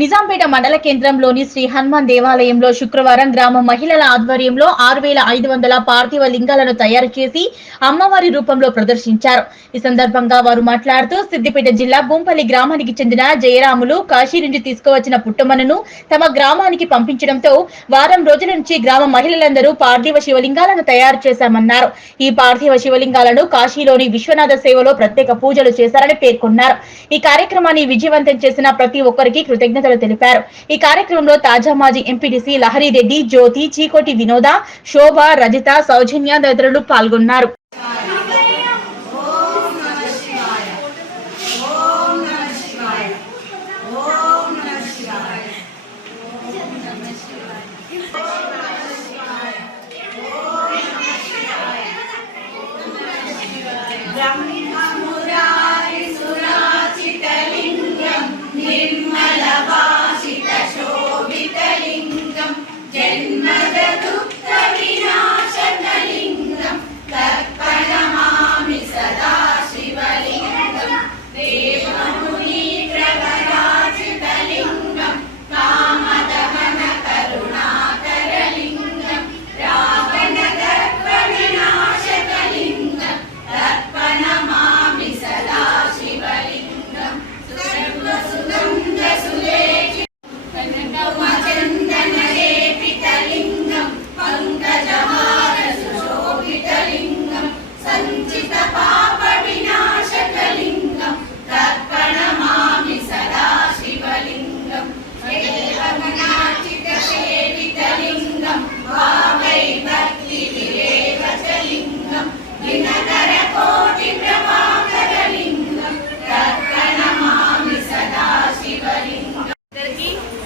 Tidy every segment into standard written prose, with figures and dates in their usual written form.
నిజాంపేట మండల కేంద్రంలోని శ్రీ హనుమాన్ దేవాలయంలో శుక్రవారం గ్రామ మహిళల ఆధ్వర్యంలో 6500 పార్థివ లింగాలను తయారు చేసి అమ్మవారి రూపంలో ప్రదర్శించారు. ఈ సందర్భంగా వారు మాట్లాడుతూ సిద్దిపేట జిల్లా బొంపల్లి గ్రామానికి చెందిన జయరాములు కాశీ నుంచి తీసుకువచ్చిన పుట్టమన్నును తమ గ్రామానికి పంపించడంతో వారం రోజుల నుంచి గ్రామ మహిళలందరూ పార్థివ శివలింగాలను తయారు చేశామన్నారు. ఈ పార్థివ శివలింగాలను కాశీలోని విశ్వనాథ సేవలో ప్రత్యేక పూజలు చేశారని పేర్కొన్నారు. ఈ కార్యక్రమాన్ని విజయవంతం చేసిన ప్రతి ఒక్కరికి కృతజ్ఞతలు తెలిపారు. ఈ కార్యక్రమంలో తాజా మాజీ ఎంపీటీసీ లహరిరెడ్డి, జ్యోతి, చీకోటి వినోద, శోభ, రజిత, సౌజన్య తదితరులు పాల్గొన్నారు.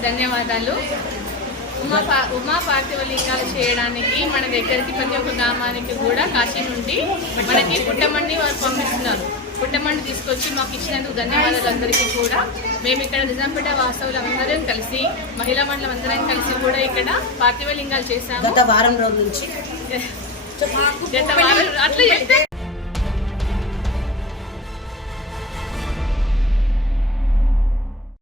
ధన్యవాదాలు. ఉమా పార్థివ లింగాలు చేయడానికి మన దగ్గరికి ప్రతి ఒక్క గ్రామానికి కూడా కాశీ నుండి మనకి పుట్టమణ్ణి వారు పంపిస్తున్నారు. పుట్టమణ్ణి తీసుకొచ్చి మాకు ఇచ్చినందుకు ధన్యవాదాలు అందరికీ కూడా. మేము ఇక్కడ నిజాంపేట వాస్తవులు అందరం కలిసి, మహిళా మండలం అందరం కలిసి కూడా ఇక్కడ పార్థివ లింగాలు చేశాము. గత వారం రోజుల నుంచి అట్లా చెప్తే